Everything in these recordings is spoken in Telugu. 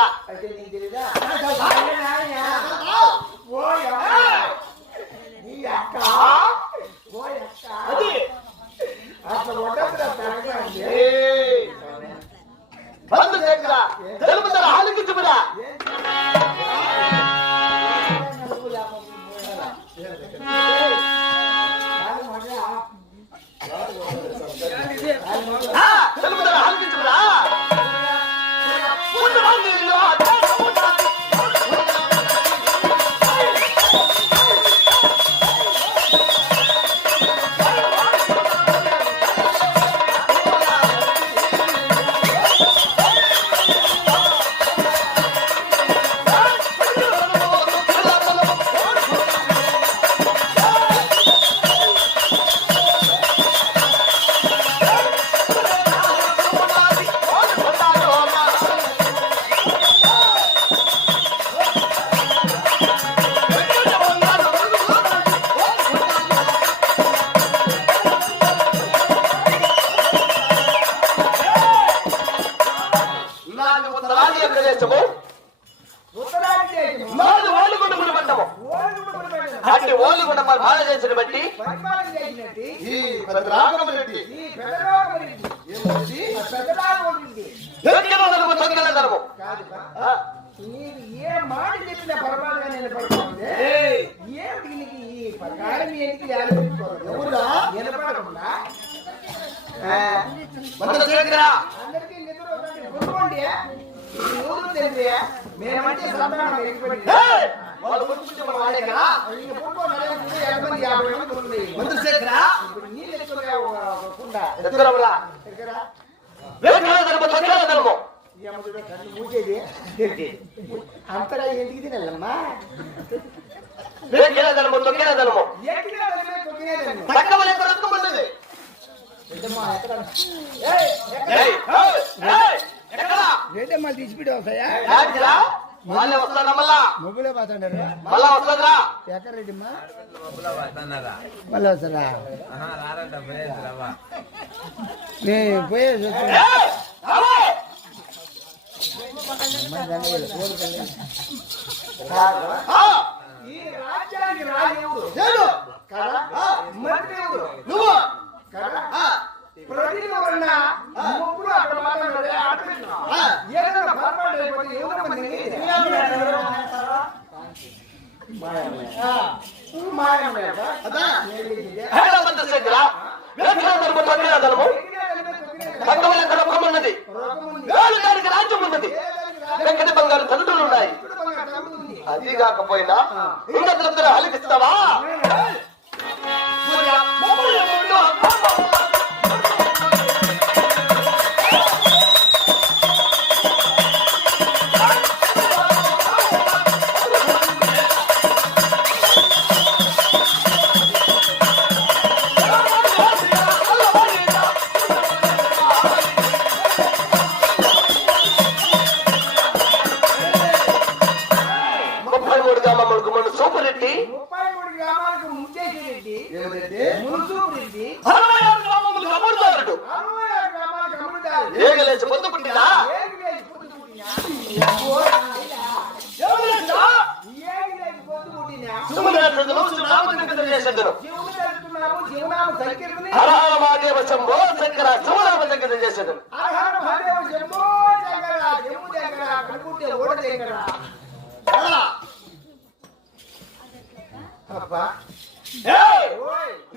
போதா வந்து கேட்கிறா திரும்ப தர ஆளுக்கு திரும்பா ஆ? ఎక్కడనము తొందరదనము నీకు ఏ మాట చెప్పినా పర్వాలేదు నేను పడుతుంది ఏమిటి నీకు ఈ ప్రకారం ఏంటి ఎవరురా? వినపడకుండా మంత్రశేఖర అందరికీ నిద్ర వస్తుంది. గుర్తుకోండి ఊరు తెలిసి మేమంటే సంతానం ఎగిపెట్టి ఏయ్! వాళ్ళు కొట్టుకుంటే మనం వాడే కదా ఇంక పుట్టుకో నడవకుండా యాభై మంది యాభై మంది ఉంది మంత్రశేఖర ఇప్పుడు నీళ్ళు ఎక్కువగా కుండా ఏమవుతుందో కళ్ళు మూసేది. అంతగా ఎందుకు తినాలమ్మా? తీసిపెట్టి వస్తాయా? వాళ్ళే వస్తారా మళ్ళా? మొబైలే పోతాడారు మళ్ళా వస్తుందిరా. ఎక్కడ రెడ్డిమ్మా? మళ్ళీ వస్తారా? నేను పోయేసి ఈ రాజ్యానికి రాజు నేను! కదా? నువ్వు! కదా? ముగ్గురు అక్కడ ఏదైనా ఎవరు మనకి? వేలు దానికి రాజ్యం ఉన్నది వెంకట బంగారు తండ్రులు ఉన్నాయి. అది కాకపోయినా ఇంకా తృప్తిని హలికిస్తావా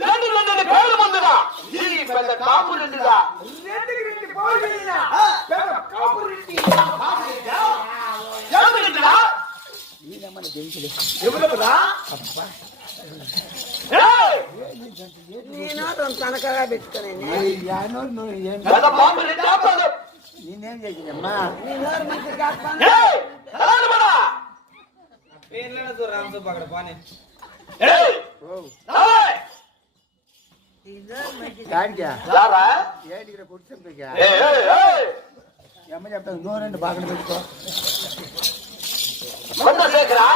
రెండు రెండు పేరు ముందుగా. ఈ పెద్ద కాపు రెండుగా రెడ్డికి రెడ్డి పోయి వెళ్ళినా పెద్ద కాపు రెడ్డి ఎవరు రెండుగా? ఈయనమ్మని జంతులు ఎవరురా? నేనేం చేసినమ్మా ఏయ్! ఎలాంటి వాడా? ఏయ్! రాయ్! బాగా పెట్టుకో చంద్రశేఖరా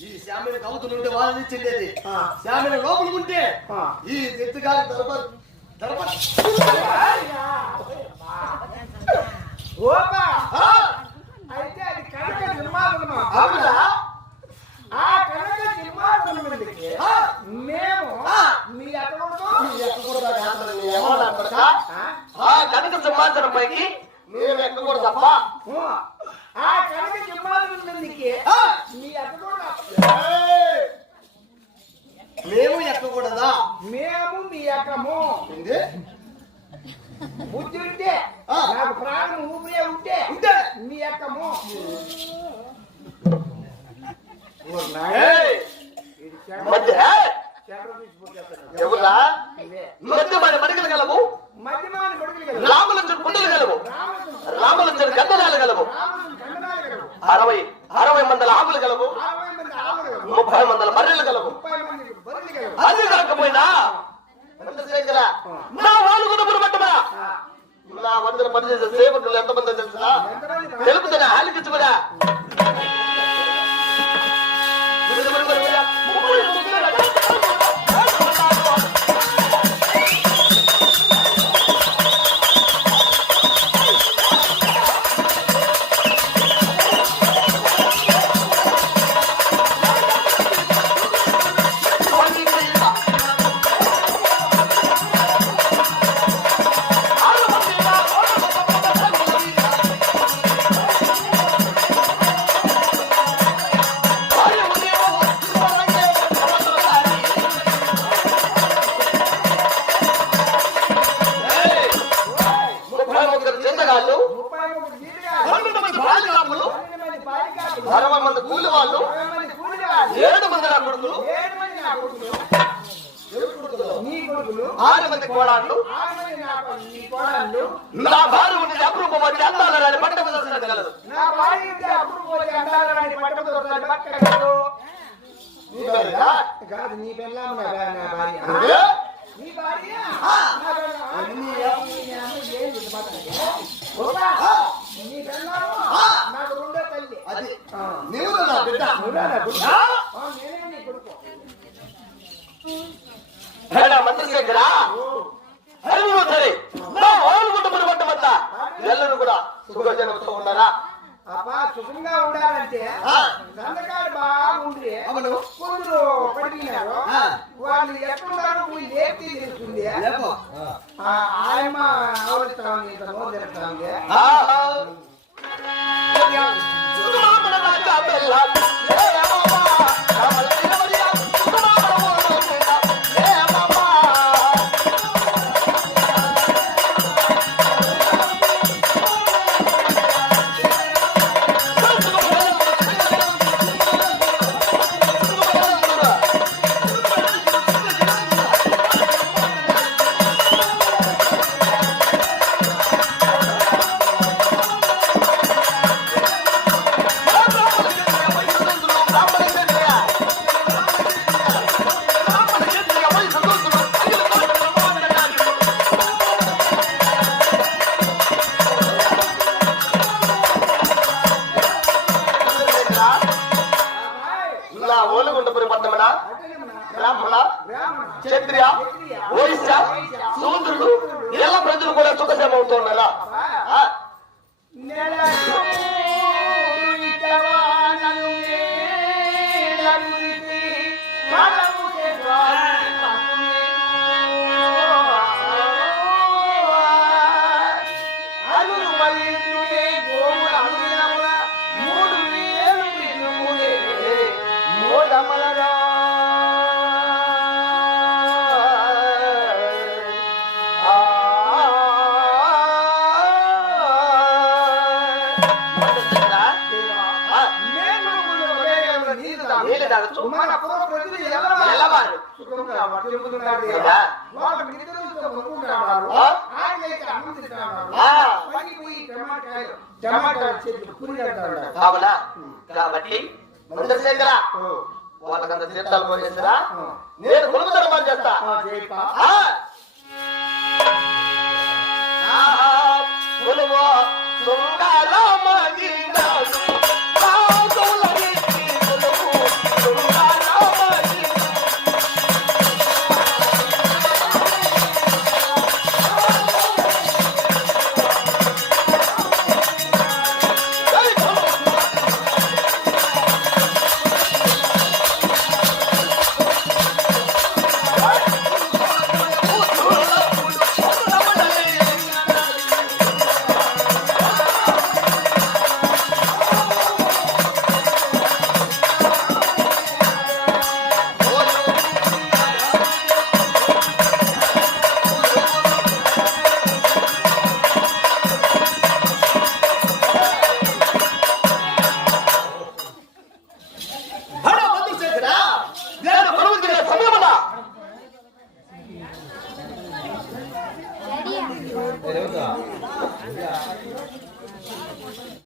ఈ శామిల కవుతులు ఉంటే వాళ్ళని ఆ. శామిల లోపల ఉంటే. ఈ ఎత్తుగారి దర్బార్ దర్బార్ అయితే అది కనక నిర్మాణమా అవునా? ఆ కనక నిర్మాణములకి ఆ, మేము. మీ అక్కడతో కనక సింహాసనం పైకి మేము ఎక్కకూడదు తప్ప ఆ కనక నిర్మాణములకి ఆ, మీ అక్కడో ఏయ్, మేము ఎక్కకూడదా మేము మీ అక్కము ఏంది? బుద్ధి ఉంటే ఆ. నాకు ప్రాణం ఊపిరే ఉంటే ఉంటే. మీ అక్కము ఏయ్, ఇది చెడ్డ- మధ్య ఎవరా మధ్య మరి మడిగలు గలవు మధ్యమాని గుండెలు గలవు రామచంద్ర రాములంచు గలవు అరవై అరవై మందల ఆకులు గలవు ముప్పై మందల బర్రెలు గలవు. అది కాకపోయినా నా వాళ్ళు కూడా పట్టమా నా వందల పనిచేసే సేవకులు ఎంతమంది తెలుసా తెలుపుతున్నా ఆలికించుకురా కోడాళ్ళు నా భార్య ఉండి అప్రూపమని అందాలని పట్ట కలదు నా భార్య అందాలని పట్టకు దొరకదు పట్టకదు కాదు నీ పెళ్ళాము నా భా- నా భార్య. అంటే? నీ భార్య? నా పెళ్ళాము. నీ అమ్మ ఏం ఇది మాట్లాడే? గొప్ప. నీ పెళ్ళాము నాకు రెండో తల్లి. అది. ఆ. నీవు నా బిడ్డ? నువ్వే నా కొడుకు. ఆ, నేనే నీ కొడుకు. హేడా మంత్రశేఖర ఎల్లరూ కూడా సుఖజనతో ఉన్నారా? అబ్బా సుఖంగా ఉండాలంటే ఆ. దండకాడు బాగుంది అవును. కొందరు పడినారు ఆ. వాళ్ళు ఎక్కడున్నారు తెలుస్తుంది లేపో ఆ, ఆయమ్మ ఆవలిస్తా ఉంది ఇంత నోరు తెరుస్తా ఉంది బ్రాహ్మణ ఓలుగుండపురి పట్టమన బ్రాహ్మణ క్షత్రియ వైశ్య శూద్రుడు ఇలా ప్రజలు కూడా సుఖసేమ అవుతున్నారా పురి కడతాడు అవునా కాబట్టి చంద్రశేఖర వాళ్ళకంత తీర్థాలు పోయేసిరా నేను ధర్మాలు చేస్తా. సుందరమణి